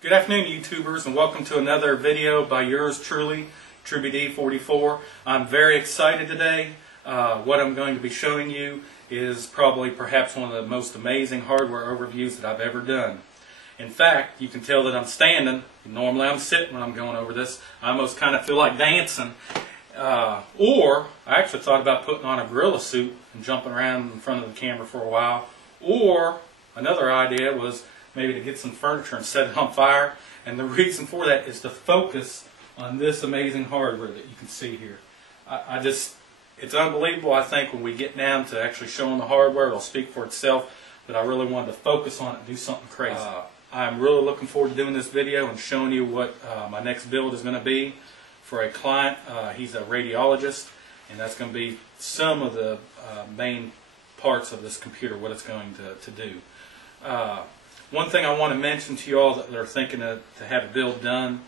Good afternoon, YouTubers, and welcome to another video by yours truly, TrubyD44. I'm very excited today. What I'm going to be showing you is probably perhaps one of the most amazing hardware overviews that I've ever done. In fact, you can tell that I'm standing. Normally I'm sitting when I'm going over this. I almost kind of feel like dancing. Or I actually thought about putting on a gorilla suit and jumping around in front of the camera for a while. Or another idea was maybe to get some furniture and set it on fire. And the reason for that is to focus on this amazing hardware that you can see here. It's unbelievable. I think when we get down to actually showing the hardware, it'll speak for itself. But I really wanted to focus on it and do something crazy. I'm really looking forward to doing this video and showing you what my next build is going to be for a client. He's a radiologist, and that's going to be some of the main parts of this computer, what it's going to do. One thing I want to mention to you all that are thinking to have a build done,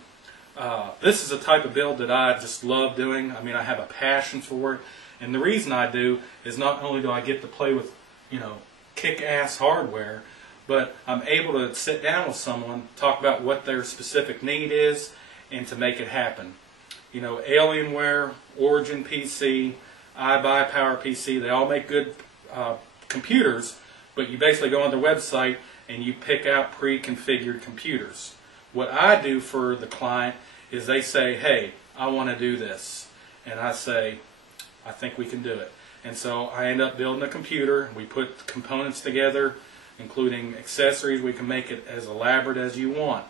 this is a type of build that I just love doing. I mean, I have a passion for it, and the reason I do is not only do I get to play with, kick-ass hardware, but I'm able to sit down with someone, talk about what their specific need is, and to make it happen. Alienware, Origin PC, iBuy Power PC, they all make good computers, but you basically go on their website and you pick out pre-configured computers. What I do for the client is they say, hey, I want to do this. And I say, I think we can do it. And so I end up building a computer. We put components together, including accessories. We can make it as elaborate as you want.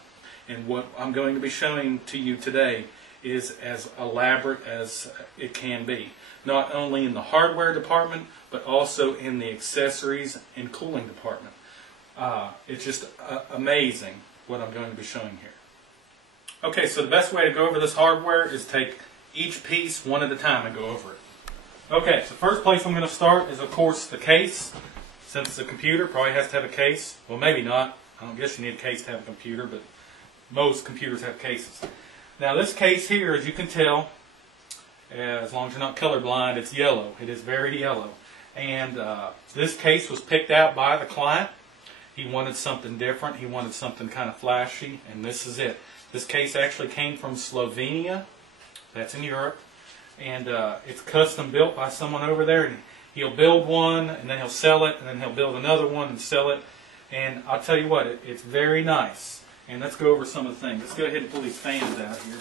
And what I'm going to be showing to you today is as elaborate as it can be. Not only in the hardware department, but also in the accessories and cooling department. It's just amazing what I'm going to be showing here. Okay, so the best way to go over this hardware is take each piece one at a time and go over it. Okay, so first place I'm going to start is, of course, the case. Since it's a computer, probably has to have a case. Well, maybe not. I don't guess you need a case to have a computer, but most computers have cases. Now, this case here, as you can tell, as long as you're not colorblind, it's yellow. It is very yellow. And this case was picked out by the client. He wanted something different. He wanted something kind of flashy, and this is it. This case actually came from Slovenia. That's in Europe. And it's custom built by someone over there. And he'll build one, and then he'll sell it, and then he'll build another one and sell it. And I'll tell you what, it's very nice. And let's go over some of the things. Let's go ahead and pull these fans out here.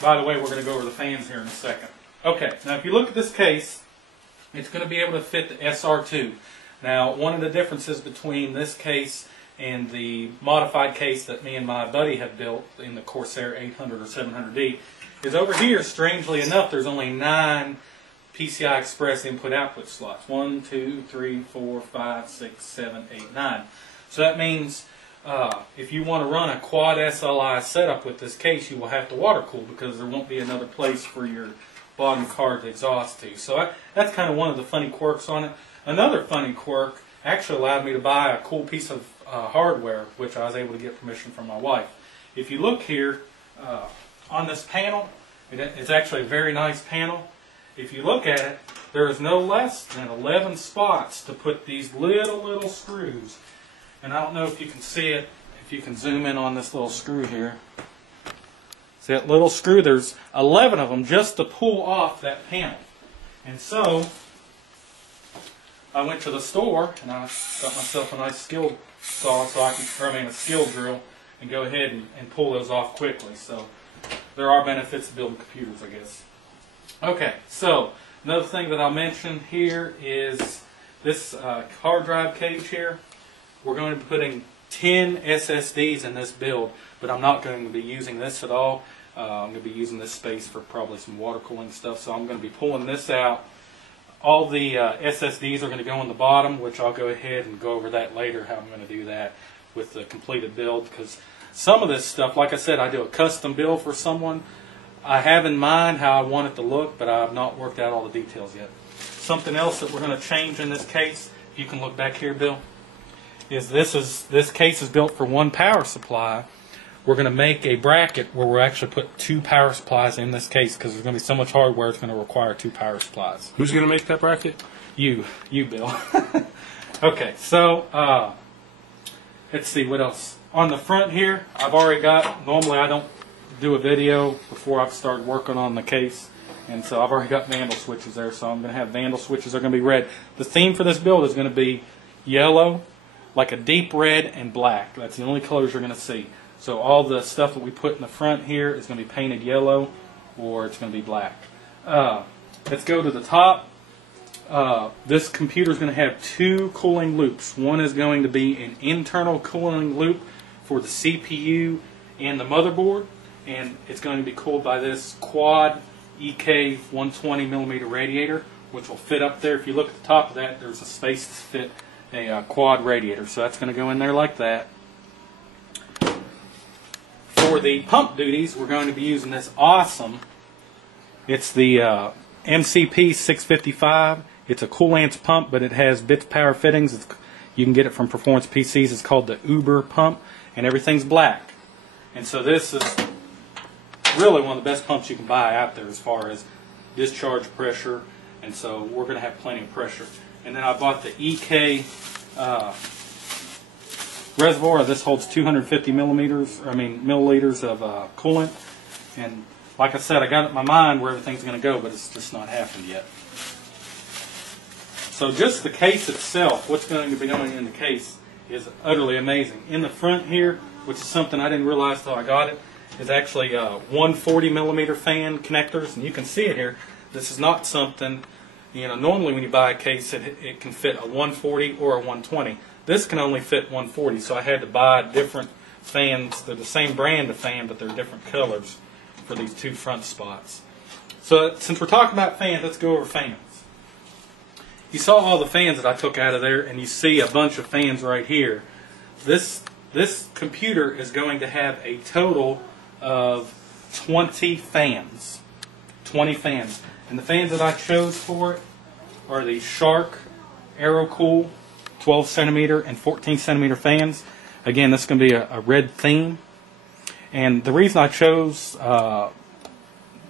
By the way, we're going to go over the fans here in a second. Okay, now if you look at this case, it's going to be able to fit the SR-2. Now, one of the differences between this case and the modified case that me and my buddy have built in the Corsair 800 or 700D is over here, strangely enough, there's only 9 PCI Express input-output slots. 1, 2, 3, 4, 5, 6, 7, 8, 9. So that means if you want to run a quad SLI setup with this case, you will have to water cool because there won't be another place for your bottom card to exhaust to. So that's kind of one of the funny quirks on it. Another funny quirk actually allowed me to buy a cool piece of hardware, which I was able to get permission from my wife. If you look here on this panel, it's actually a very nice panel. If you look at it, there is no less than 11 spots to put these little screws. And I don't know if you can see it, if you can zoom in on this little screw here. See that little screw? There's 11 of them just to pull off that panel. And so I went to the store and I got myself a nice skill saw, a skill drill, and go ahead and pull those off quickly. So there are benefits to building computers, I guess. Okay, so another thing that I'll mention here is this hard drive cage here. We're going to be putting 10 SSDs in this build, but I'm not going to be using this at all. I'm going to be using this space for probably some water cooling stuff, so I'm going to be pulling this out. All the SSDs are going to go on the bottom, which I'll go ahead and go over that later, how I'm going to do that with the completed build, because some of this stuff, like I said, I do a custom build for someone. I have in mind how I want it to look, but I have not worked out all the details yet. Something else that we're going to change in this case, if you can look back here, Bill, is this case is built for one power supply, we're going to make a bracket where we'll actually put 2 power supplies in this case, because there's going to be so much hardware it's going to require 2 power supplies. Who's going to make that bracket? You, Bill. Okay, so let's see what else. On the front here, I've already got, normally I don't do a video before I've started working on the case, and so I've already got vandal switches there, so I'm going to have vandal switches. They're going to be red. The theme for this build is going to be yellow, like a deep red, and black. That's the only colors you're going to see. So all the stuff that we put in the front here is going to be painted yellow, or it's going to be black. Let's go to the top. This computer is going to have 2 cooling loops. One is going to be an internal cooling loop for the CPU and the motherboard, and it's going to be cooled by this quad EK 120mm radiator, which will fit up there. If you look at the top of that, there's a space to fit a quad radiator, so that's going to go in there like that. For the pump duties, we're going to be using this awesome, it's the MCP655. It's a Coolants pump, but it has bits power fittings. You can get it from Performance PCs. It's called the Uber pump, and everything's black. And so this is really one of the best pumps you can buy out there as far as discharge pressure, and so we're going to have plenty of pressure. And then I bought the EK reservoir. This holds 250 milliliters of coolant, and like I said, I got it in my mind where everything's going to go, but it's just not happened yet. So just the case itself, what's going to be going in the case, is utterly amazing. In the front here, which is something I didn't realize till I got it, is actually 140mm fan connectors, and you can see it here. This is not something, normally when you buy a case, it can fit a 140 or a 120. This can only fit 140, so I had to buy different fans. They're the same brand of fan, but they're different colors for these 2 front spots. So since we're talking about fans, let's go over fans. You saw all the fans that I took out of there, and you see a bunch of fans right here. This computer is going to have a total of 20 fans. 20 fans. And the fans that I chose for it are the Shark AeroCool 12 centimeter and 14 centimeter fans. Again, this is going to be a red theme. And the reason I chose the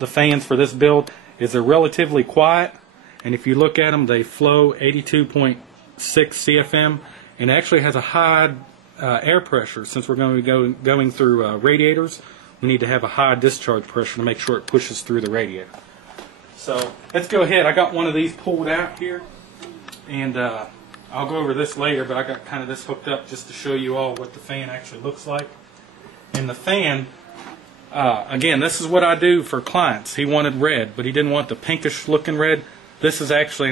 fans for this build is they're relatively quiet. And if you look at them, they flow 82.6 CFM, and it actually has a high air pressure. Since we're going to be going through radiators, we need to have a high discharge pressure to make sure it pushes through the radiator. So let's go ahead. I got one of these pulled out here, and I'll go over this later, but I got kind of this hooked up just to show you all what the fan actually looks like. And the fan, again, this is what I do for clients. He wanted red, but he didn't want the pinkish looking red. This is actually,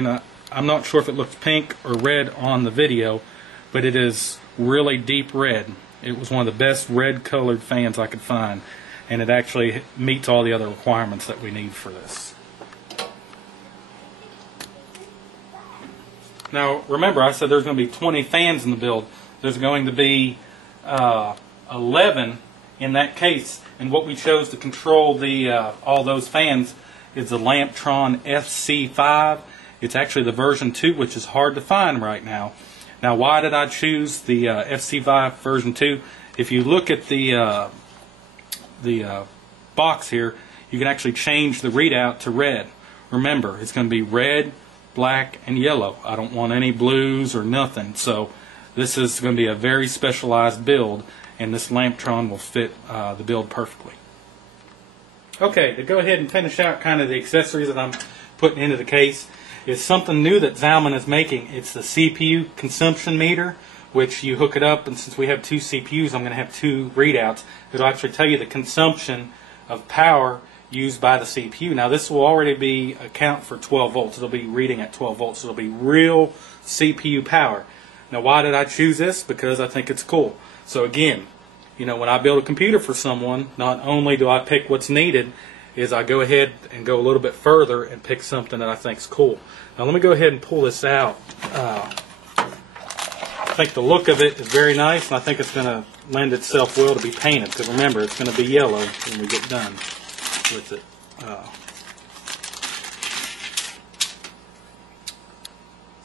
I'm not sure if it looks pink or red on the video, but it is really deep red. It was one of the best red colored fans I could find, and it actually meets all the other requirements that we need for this. Now remember, I said there's going to be 20 fans in the build. There's going to be 11 in that case, and what we chose to control the all those fans is the Lamptron FC5. It's actually the version 2, which is hard to find right now. Now, why did I choose the FC5 version 2? If you look at the box here, you can actually change the readout to red. Remember, it's going to be red, black, and yellow. I don't want any blues or nothing. So this is going to be a very specialized build, and this Lamptron will fit the build perfectly. Okay, to go ahead and finish out kind of the accessories that I'm putting into the case is something new that Zalman is making. It's the CPU consumption meter, which you hook it up, and since we have 2 CPUs, I'm going to have 2 readouts. It'll actually tell you the consumption of power used by the CPU. Now this will already be account for 12 volts. It'll be reading at 12 volts. It'll be real CPU power. Now why did I choose this? Because I think it's cool. So again, when I build a computer for someone, not only do I pick what's needed, is I go ahead and go a little bit further and pick something that I think is cool. Now let me go ahead and pull this out. I think the look of it is very nice, and I think it's going to lend itself well to be painted, because remember, it's going to be yellow when we get done with it.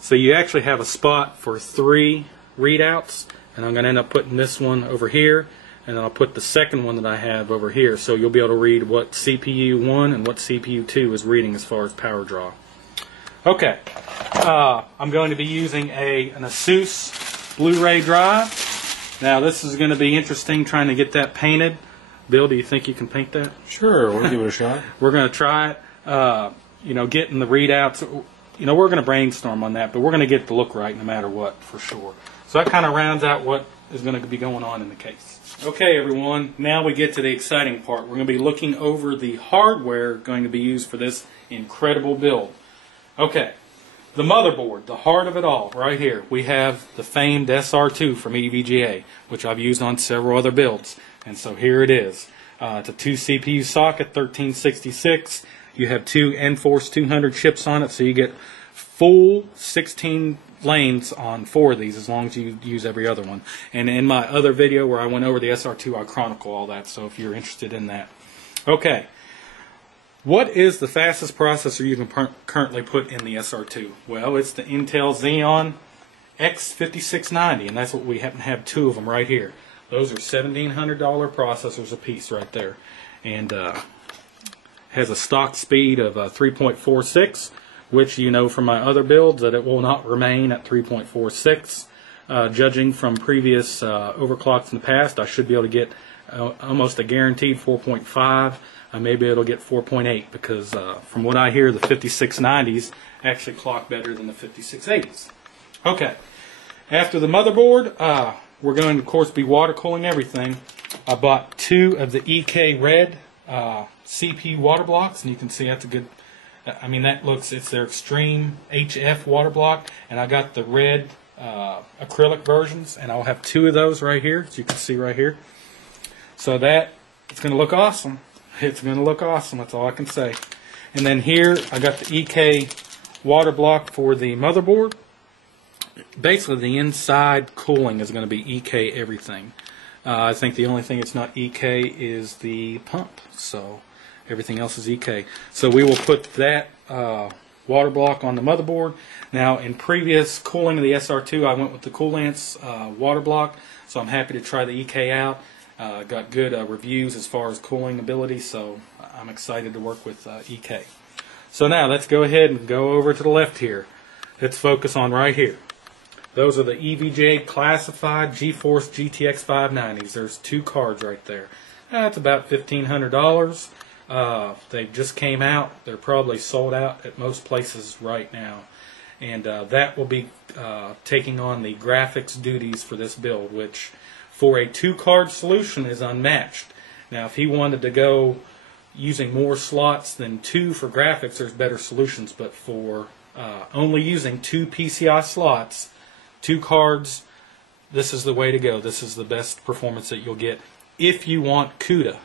So you actually have a spot for 3 readouts, and I'm going to end up putting this one over here. and then I'll put the second one that I have over here, so you'll be able to read what CPU 1 and what CPU 2 is reading as far as power draw. Okay, I'm going to be using an ASUS Blu-ray drive. Now this is going to be interesting trying to get that painted. Bill, do you think you can paint that? Sure, we'll give it a shot. We're going to try it. You know, getting the readouts. You know, we're going to brainstorm on that, but we're going to get the look right no matter what, for sure. So that kind of rounds out what is going to be going on in the case. Okay, everyone, now we get to the exciting part. We're going to be looking over the hardware going to be used for this incredible build. Okay, the motherboard, the heart of it all, right here. We have the famed SR-2 from EVGA, which I've used on several other builds. And so here it is. It's a 2 CPU socket, 1366. You have 2 Enforce 200 chips on it, so you get full 16 lanes on 4 of these, as long as you use every other one. And in my other video where I went over the SR-2, I chronicle all that, so if you're interested in that. Okay. What is the fastest processor you can currently put in the SR-2? Well, it's the Intel Xeon X5690, and that's what we happen to have 2 of them right here. Those are $1,700 processors a piece right there, and has a stock speed of 3.46, which you know from my other builds that it will not remain at 3.46. Judging from previous overclocks in the past, I should be able to get almost a guaranteed 4.5. Maybe it'll get 4.8 because from what I hear, the 5690s actually clock better than the 5680s. Okay, after the motherboard, we're going to, of course, be water cooling everything. I bought 2 of the EK Red CPU water blocks, and you can see that's a good, I mean, that looks, it's their Extreme HF water block, and I got the red acrylic versions, and I'll have 2 of those right here, as you can see right here. So that, it's going to look awesome. It's going to look awesome, that's all I can say. And then here, I got the EK water block for the motherboard. Basically, the inside cooling is going to be EK everything. I think the only thing it's not EK is the pump, so everything else is EK. So we will put that water block on the motherboard. Now, in previous cooling of the SR-2, I went with the Coolant's water block, so I'm happy to try the EK out. Got good reviews as far as cooling ability, so I'm excited to work with EK. So now let's go ahead and go over to the left here. Let's focus on right here. Those are the EVGA classified GeForce GTX590s. There's 2 cards right there. That's about $1,500. They just came out. They're probably sold out at most places right now. And that will be taking on the graphics duties for this build, which for a 2-card solution is unmatched. Now, if he wanted to go using more slots than 2 for graphics, there's better solutions. But for only using 2 PCI slots, 2 cards, this is the way to go. This is the best performance that you'll get. If you want CUDA,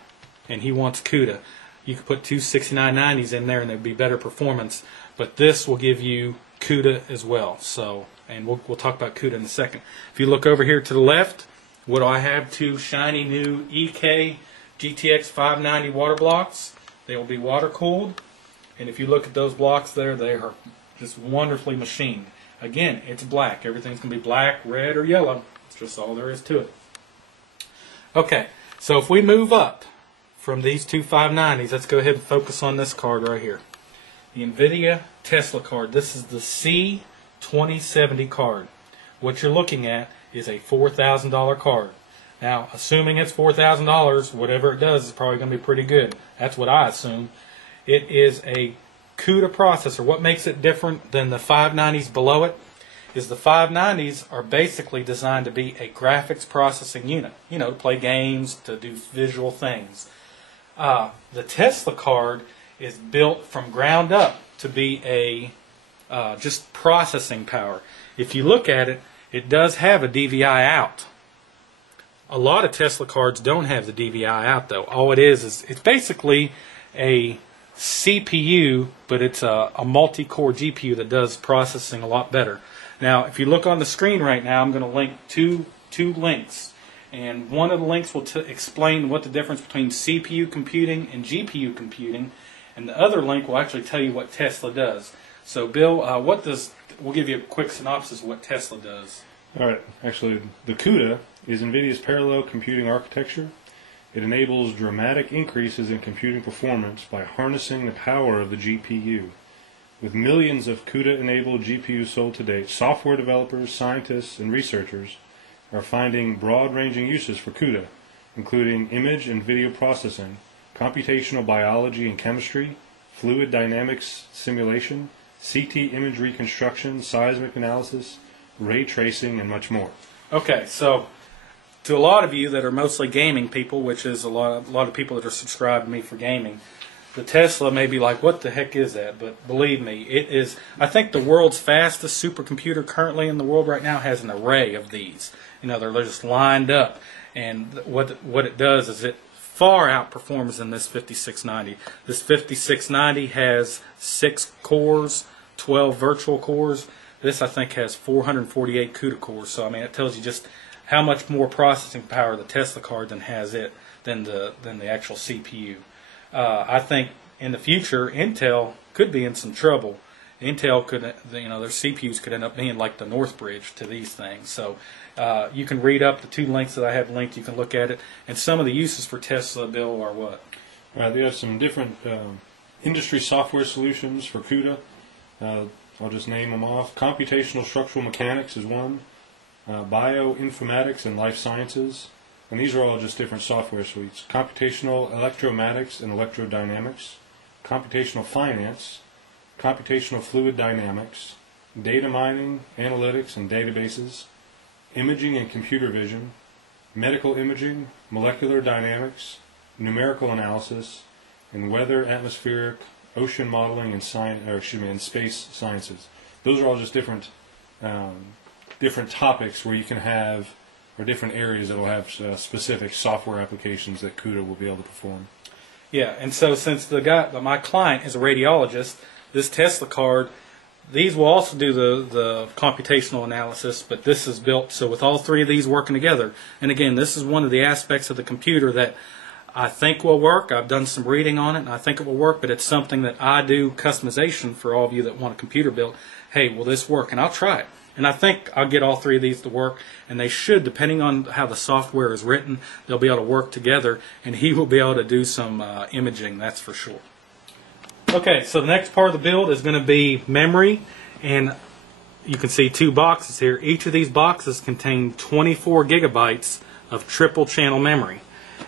and he wants CUDA, you can put 2 6990s in there and there'd be better performance. But this will give you CUDA as well. So, and we'll talk about CUDA in a second. If you look over here to the left, what do I have? 2 shiny new EK GTX590 water blocks. They will be water cooled. And if you look at those blocks there, they are just wonderfully machined. Again, it's black. Everything's going to be black, red, or yellow. It's just all there is to it. Okay, so if we move up from these 2 590s, let's go ahead and focus on this card right here. The Nvidia Tesla card. This is the C2070 card. What you're looking at is a $4,000 card. Now, assuming it's $4,000, whatever it does is probably going to be pretty good. That's what I assume. It is a CUDA processor. What makes it different than the 590s below it is the 590s are basically designed to be a graphics processing unit. You know, to play games, to do visual things. The Tesla card is built from ground up to be a just processing power. If you look at it, it does have a DVI out. A lot of Tesla cards don't have the DVI out though. All it is it's basically a CPU, but it's a multi-core GPU that does processing a lot better. Now, if you look on the screen right now, I'm going to link two links. And one of the links will explain what the difference between CPU computing and GPU computing. And the other link will actually tell you what Tesla does. So, Bill, we'll give you a quick synopsis of what Tesla does. Alright, actually, the CUDA is Nvidia's parallel computing architecture. It enables dramatic increases in computing performance by harnessing the power of the GPU. With millions of CUDA-enabled GPUs sold to date, software developers, scientists, and researchers are finding broad-ranging uses for CUDA, including image and video processing, computational biology and chemistry, fluid dynamics simulation, CT image reconstruction, seismic analysis, ray tracing, and much more. Okay, so to a lot of you that are mostly gaming people, which is a lot of people that are subscribed to me for gaming, the Tesla may be like, what the heck is that? But believe me, it is. I think the world's fastest supercomputer currently in the world right now has an array of these. You know, they're just lined up, and what it does is it far outperforms than this 5690. This 5690 has 6 cores, 12 virtual cores. This, I think, has 448 CUDA cores. So, I mean, it tells you just how much more processing power the Tesla card than the actual CPU. I think in the future, Intel could be in some trouble. Intel could, their CPUs could end up being like the Northbridge to these things. So you can read up the 2 links that I have linked. You can look at it. And some of the uses for Tesla, Bill, are what? They have some different industry software solutions for CUDA. I'll just name them off. Computational structural mechanics is one. Bioinformatics and life sciences. And these are all just different software suites. Computational electromatics and electrodynamics. Computational finance. Computational fluid dynamics. Data mining, analytics, and databases. Imaging and computer vision. Medical imaging, molecular dynamics, numerical analysis, and weather, atmospheric, ocean modeling, and space sciences. Those are all just different topics where you can have, or different areas that will have specific software applications that CUDA will be able to perform. Yeah, and so since my client is a radiologist, this Tesla card, these will also do the computational analysis, but this is built so with all 3 of these working together. And again, this is one of the aspects of the computer that I think will work. I've done some reading on it, and I think it will work, but it's something that I do customization for all of you that want a computer built. Hey, will this work? And I'll try it. And I think I'll get all 3 of these to work, and they should, depending on how the software is written, they'll be able to work together, and he will be able to do some imaging, that's for sure. Okay, so the next part of the build is going to be memory, and you can see 2 boxes here. Each of these boxes contain 24 gigabytes of triple channel memory.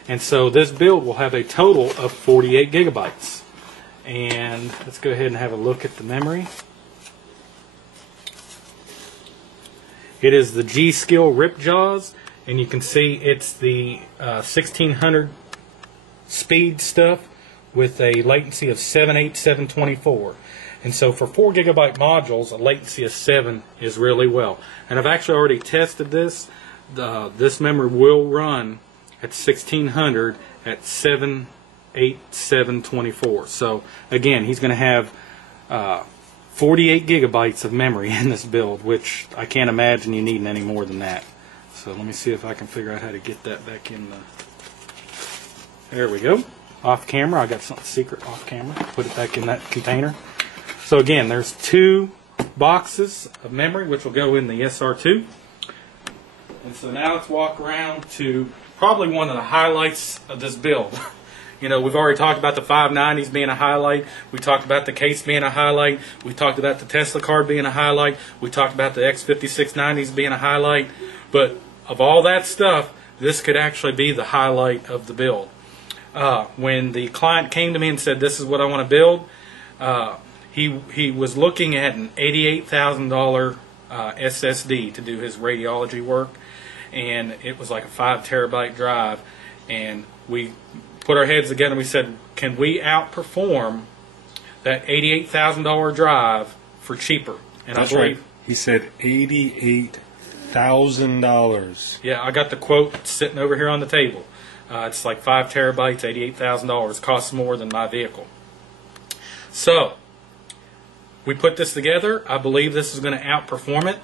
And so this build will have a total of 48 gigabytes. And let's go ahead and have a look at the memory. It is the G.SKILL Ripjaws, and you can see it's the 1600 speed stuff with a latency of 78724. And so for 4 gigabyte modules, a latency of 7 is really well. And I've actually already tested this. This memory will run at 1600 at 78724. So again, he's going to have 48 gigabytes of memory in this build, which I can't imagine you needing any more than that. So let me see if I can figure out how to get that back in the... There we go. Off camera. I got something secret off camera. Put it back in that container. So again, there's 2 boxes of memory, which will go in the SR-2. And so now let's walk around to probably one of the highlights of this build. You know, we've already talked about the 590s being a highlight. We talked about the case being a highlight. We talked about the Tesla card being a highlight. We talked about the X5690s being a highlight. But of all that stuff, this could actually be the highlight of the build. When the client came to me and said, this is what I want to build, he was looking at an $88,000 SSD to do his radiology work, and it was like a 5 terabyte drive. And we put our heads together and we said, can we outperform that $88,000 drive for cheaper? And that's right. He said $88,000. Yeah, I got the quote sitting over here on the table. It's like 5 terabytes, $88,000. Costs more than my vehicle. So we put this together. I believe this is going to outperform it.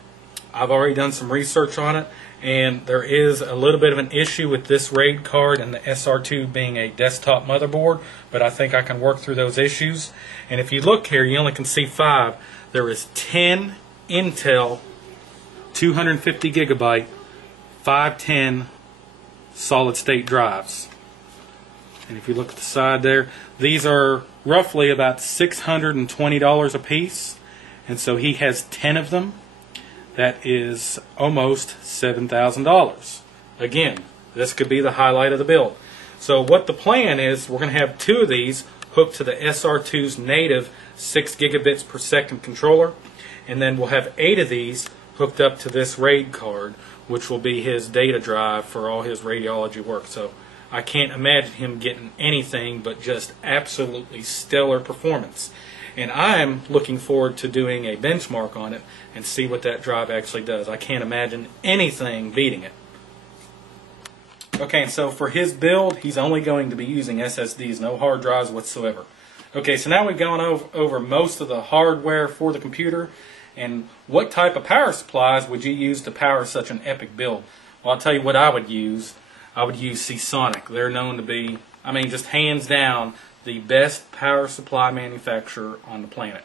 I've already done some research on it, and there is a little bit of an issue with this RAID card and the SR-2 being a desktop motherboard, but I think I can work through those issues. And if you look here, you only can see 5. There is 10 Intel 250 gigabyte 510 solid state drives. And if you look at the side there, these are roughly about $620 a piece, and so he has 10 of them. That is almost $7,000. Again, this could be the highlight of the build. So what the plan is, we're going to have 2 of these hooked to the SR-2's native 6 gigabits per second controller, and then we'll have 8 of these hooked up to this RAID card, which will be his data drive for all his radiology work. So I can't imagine him getting anything but just absolutely stellar performance. And I'm looking forward to doing a benchmark on it and see what that drive actually does. I can't imagine anything beating it. Okay, and so for his build, he's only going to be using SSDs, no hard drives whatsoever. Okay, so now we've gone over most of the hardware for the computer, and what type of power supplies would you use to power such an epic build? Well, I'll tell you what I would use. I would use Seasonic. They're known to be, I mean, just hands down, the best power supply manufacturer on the planet.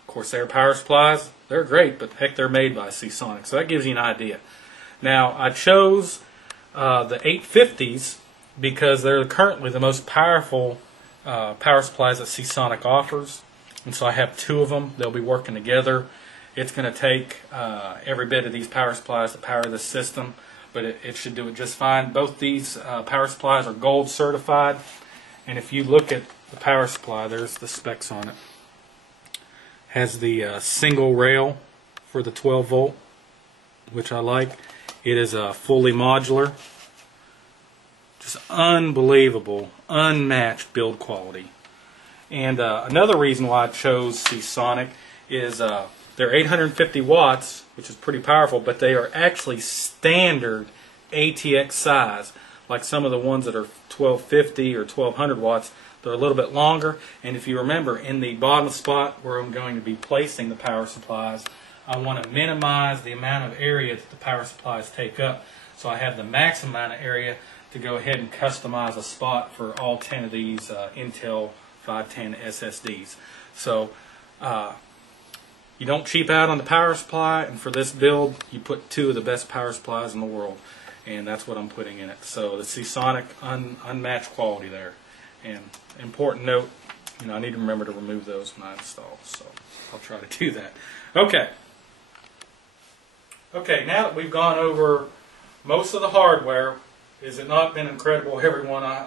Of course, their power supplies, they're great, but heck, they're made by Seasonic, so that gives you an idea. Now, I chose the 850s because they're currently the most powerful power supplies that Seasonic offers, and so I have 2 of them. They'll be working together. It's going to take every bit of these power supplies to power this system, but it should do it just fine. Both these power supplies are gold certified, and if you look at the power supply, there's the specs on it. Has the single rail for the 12 volt, which I like. It is fully modular. Just unbelievable, unmatched build quality. And another reason why I chose Seasonic is they're 850 watts, which is pretty powerful, but they are actually standard ATX size, like some of the ones that are 1250 or 1200 watts. They're a little bit longer, and if you remember, in the bottom spot where I'm going to be placing the power supplies, I want to minimize the amount of area that the power supplies take up, so I have the maximum amount of area to go ahead and customize a spot for all 10 of these Intel 510 SSDs. So you don't cheap out on the power supply, and for this build you put 2 of the best power supplies in the world, and that's what I'm putting in it. So the Seasonic unmatched quality there. And important note, I need to remember to remove those when I install, so I'll try to do that. Okay, now that we've gone over most of the hardware, has it not been incredible, everyone? I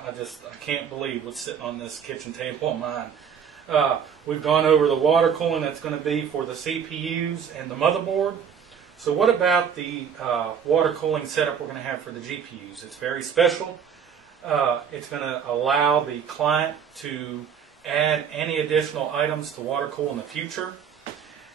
can't believe what's sitting on this kitchen table of mine. We've gone over the water cooling that's going to be for the CPUs and the motherboard. So what about the water cooling setup we're going to have for the GPUs? It's very special. It's going to allow the client to add any additional items to water cool in the future.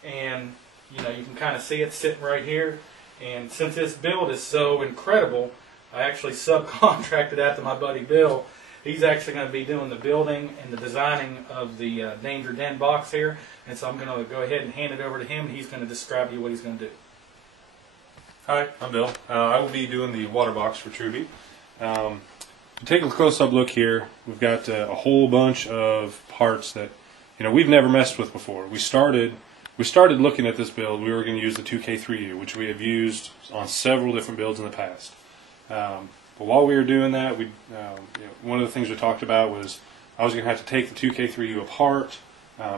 And you can kind of see it sitting right here. And since this build is so incredible, I actually subcontracted that to my buddy Bill. He's actually going to be doing the building and the designing of the Danger Den box here. And so I'm going to go ahead and hand it over to him, and he's going to describe to you what he's going to do. Hi, I'm Bill. I will be doing the water box for Truby. Take a close-up look here. We've got a whole bunch of parts that we've never messed with before. We started looking at this build. We were going to use the 2K3U, which we have used on several different builds in the past. But while we were doing that, one of the things we talked about was I was going to have to take the 2K3U apart,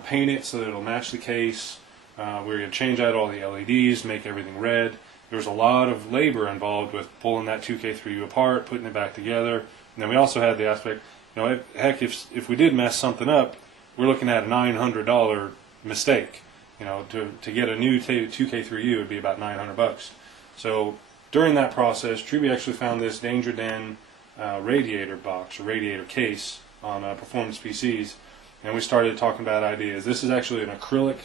paint it so that it'll match the case. We were going to change out all the LEDs, make everything red. There was a lot of labor involved with pulling that 2K3U apart, putting it back together. And then we also had the aspect, heck, if we did mess something up, we're looking at a $900 mistake. To get a new 2K3U would be about $900. So during that process, Truby actually found this Danger Den radiator box, or radiator case on performance PCs, and we started talking about ideas. This is actually an acrylic,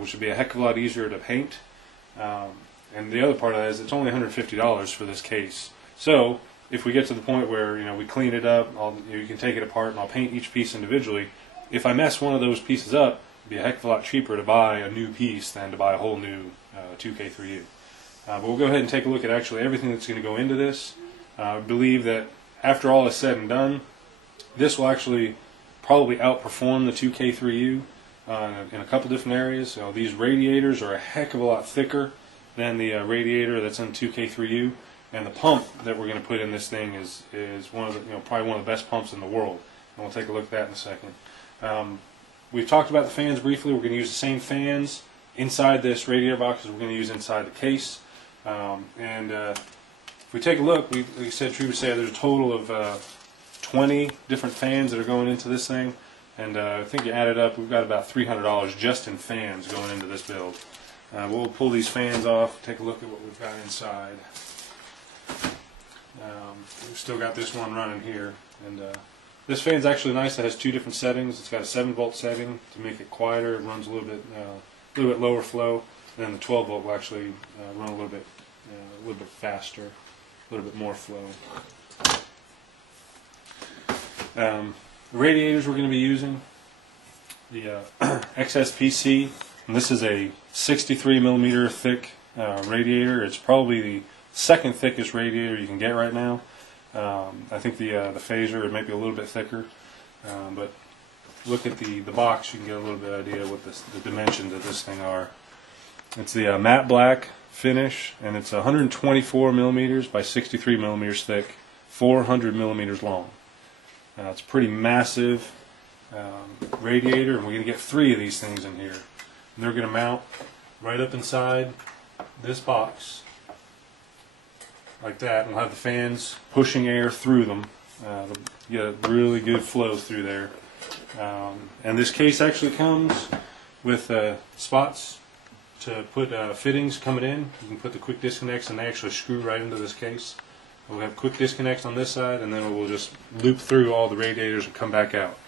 which would be a heck of a lot easier to paint. And the other part of that is it's only $150 for this case. So if we get to the point where we clean it up, you can take it apart and I'll paint each piece individually. If I mess one of those pieces up, it'd be a heck of a lot cheaper to buy a new piece than to buy a whole new 2K3U. But we'll go ahead and take a look at actually everything that's going to go into this. I believe that after all is said and done, this will actually probably outperform the 2K3U in a couple different areas. These radiators are a heck of a lot thicker than the radiator that's in 2K3U, and the pump that we're going to put in this thing is one of the, probably one of the best pumps in the world. And we'll take a look at that in a second. We've talked about the fans briefly. We're going to use the same fans inside this radiator box as we're going to use inside the case. If we take a look, like I said, True would say there's a total of 20 different fans that are going into this thing, and I think you add it up, we've got about $300 just in fans going into this build. We'll pull these fans off, take a look at what we've got inside. We've still got this one running here, and this fan's actually nice. It has two different settings. It's got a 7-volt setting to make it quieter. It runs a little bit lower flow, and then the 12-volt will actually run a little bit faster, a little bit more flow. The radiators we're going to be using, the XSPC, and this is a 63 millimeter thick radiator. It's probably the second thickest radiator you can get right now. I think the phaser might be a little bit thicker, but look at the box, you can get a little bit of idea what the dimensions of this thing are. It's the matte black finish, and it's 124 millimeters by 63 millimeters thick, 400 millimeters long. It's a pretty massive radiator, and we're going to get 3 of these things in here. And they're going to mount right up inside this box like that, and we'll have the fans pushing air through them. Get a really good flow through there. And this case actually comes with spots to put fittings coming in. You can put the quick disconnects, and they actually screw right into this case. We'll have quick disconnects on this side, and then we'll just loop through all the radiators and come back out.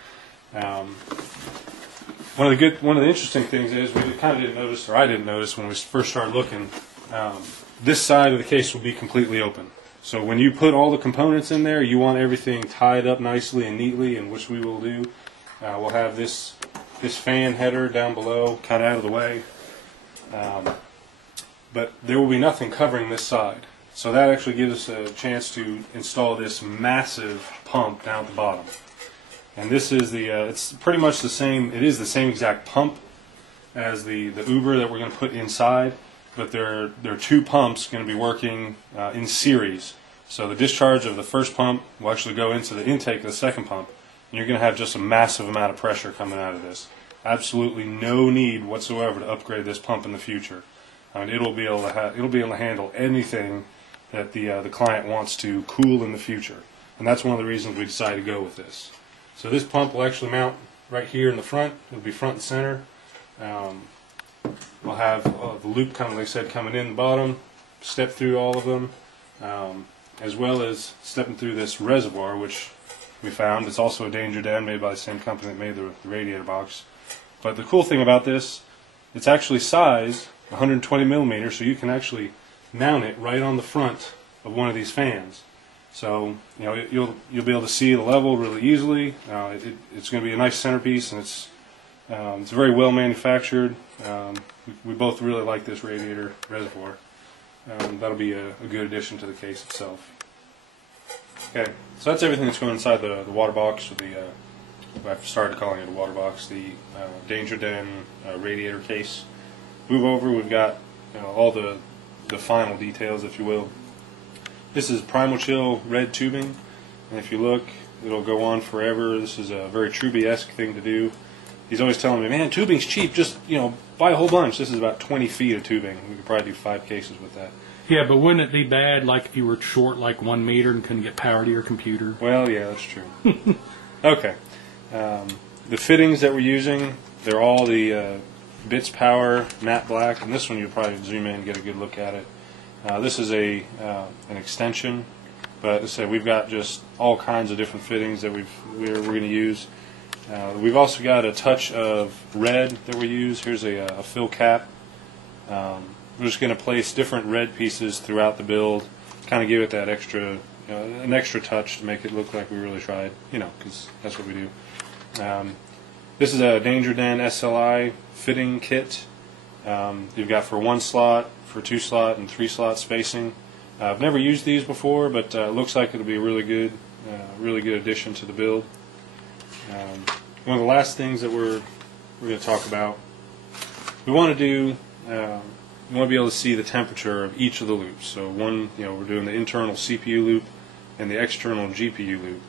One of the interesting things is we kind of didn't notice, or I didn't notice when we first started looking. This side of the case will be completely open. So when you put all the components in there, you want everything tied up nicely and neatly, and which we will do. We'll have this fan header down below, kind of out of the way. But there will be nothing covering this side. So that actually gives us a chance to install this massive pump down at the bottom. And this is it's pretty much the same, it is the same exact pump as the Uber that we're going to put inside, but there are 2 pumps going to be working in series. So the discharge of the first pump will actually go into the intake of the second pump, and you're going to have just a massive amount of pressure coming out of this. Absolutely no need whatsoever to upgrade this pump in the future. It'll be able to handle anything that the client wants to cool in the future, and that's one of the reasons we decided to go with this. So this pump will actually mount right here in the front. It'll be front and center. We'll have the loop, kind of like I said, coming in the bottom, step through all of them, as well as stepping through this reservoir, which we found. It's also a danger den made by the same company that made the radiator box. But the cool thing about this, it's actually sized 120 millimeters, so you can actually mount it right on the front of one of these fans. So you'll be able to see the level really easily. It's going to be a nice centerpiece, and it's very well manufactured. We both really like this radiator reservoir. That'll be a good addition to the case itself. Okay, so that's everything that's going inside the water box, or I've started calling it a water box, the Danger Den radiator case. Move over, we've got all the final details, if you will. This is Primal Chill red tubing, and if you look, it'll go on forever. This is a very Truby-esque thing to do. He's always telling me, man, tubing's cheap, just buy a whole bunch. This is about 20 feet of tubing. We could probably do 5 cases with that. Yeah, but wouldn't it be bad, like if you were short like 1 meter and couldn't get power to your computer? Well, yeah, that's true. Okay. The fittings that we're using, they're all the Bits Power matte black, and this one you'll probably zoom in and get a good look at it. This is an extension, but as I said, we've got just all kinds of different fittings that we're going to use. We've also got a touch of red that we use. Here's a fill cap. We're just going to place different red pieces throughout the build, kind of give it that extra, an extra touch to make it look like we really tried, because that's what we do. This is a Danger Den SLI fitting kit. You've got for 1 slot, for 2 slot, and 3 slot spacing. I've never used these before, but it looks like it'll be a really good addition to the build. One of the last things that we're going to talk about, we want to do you want to be able to see the temperature of each of the loops. So one, we're doing the internal CPU loop and the external GPU loop.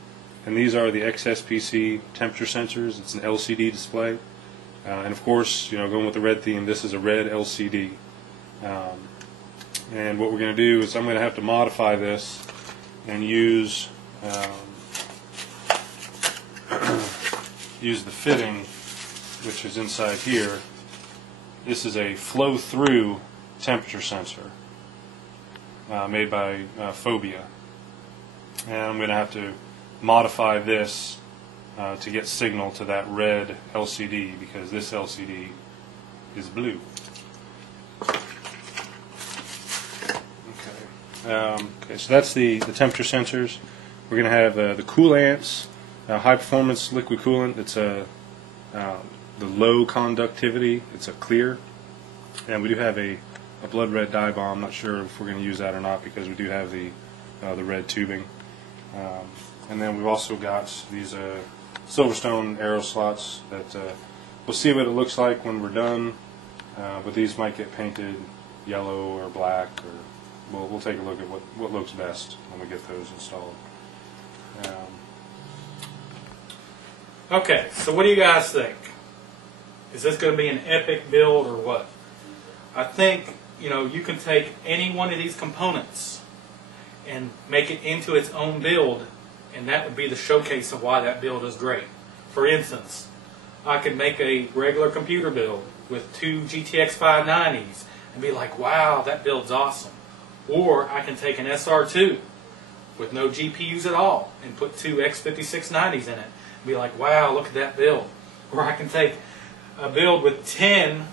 And these are the XSPC temperature sensors. It's an LCD display. And of course, going with the red theme, this is a red LCD. And what we're going to do is I'm going to have to modify this and use use the fitting, which is inside here. This is a flow-through temperature sensor made by Phobia. And I'm going to have to modify this to get signal to that red LCD, because this LCD is blue. Okay, so that's the temperature sensors. We're going to have the coolants, high performance liquid coolant. It's the low conductivity. It's a clear, and we do have a blood red dye bomb. I'm not sure if we're going to use that or not, because we do have the red tubing. And then we've also got these Silverstone arrow slots that we'll see what it looks like when we're done. But these might get painted yellow or black, or we'll take a look at what looks best when we get those installed. Okay, so what do you guys think? Is this going to be an epic build or what? I think, you can take any one of these components and make it into its own build, and that would be the showcase of why that build is great. For instance, I could make a regular computer build with 2 GTX590s and be like, wow, that build's awesome. Or I can take an SR-2 with no GPUs at all and put 2 X5690s in it and be like, wow, look at that build. Or I can take a build with 10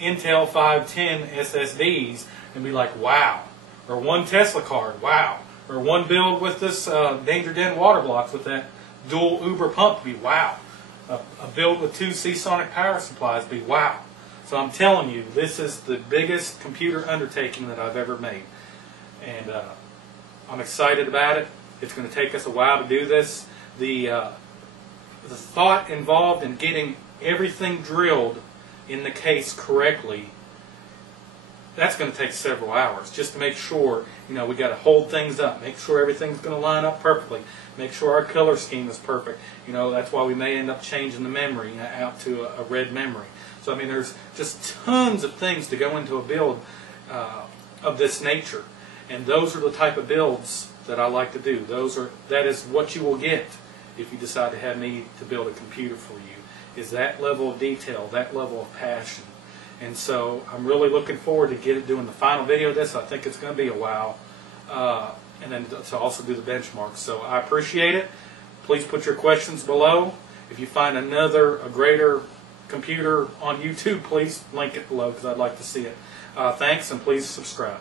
Intel 510 SSDs and be like, wow. Or 1 Tesla card, wow. Or one build with this Danger Den water blocks with that dual Uber pump, be wow. A build with 2 Seasonic power supplies, be wow. So I'm telling you, this is the biggest computer undertaking that I've ever made. And I'm excited about it. It's going to take us a while to do this. The thought involved in getting everything drilled in the case correctly, that's going to take several hours just to make sure, we got to hold things up, make sure everything's going to line up perfectly, make sure our color scheme is perfect. That's why we may end up changing the memory out to a red memory. So, there's just tons of things to go into a build of this nature. And those are the type of builds that I like to do. That is what you will get if you decide to have me to build a computer for you, is that level of detail, that level of passion. And so I'm really looking forward to doing the final video of this. I think it's going to be a while. And then to also do the benchmarks. So I appreciate it. Please put your questions below. If you find a greater computer on YouTube, please link it below, because I'd like to see it. Thanks, and please subscribe.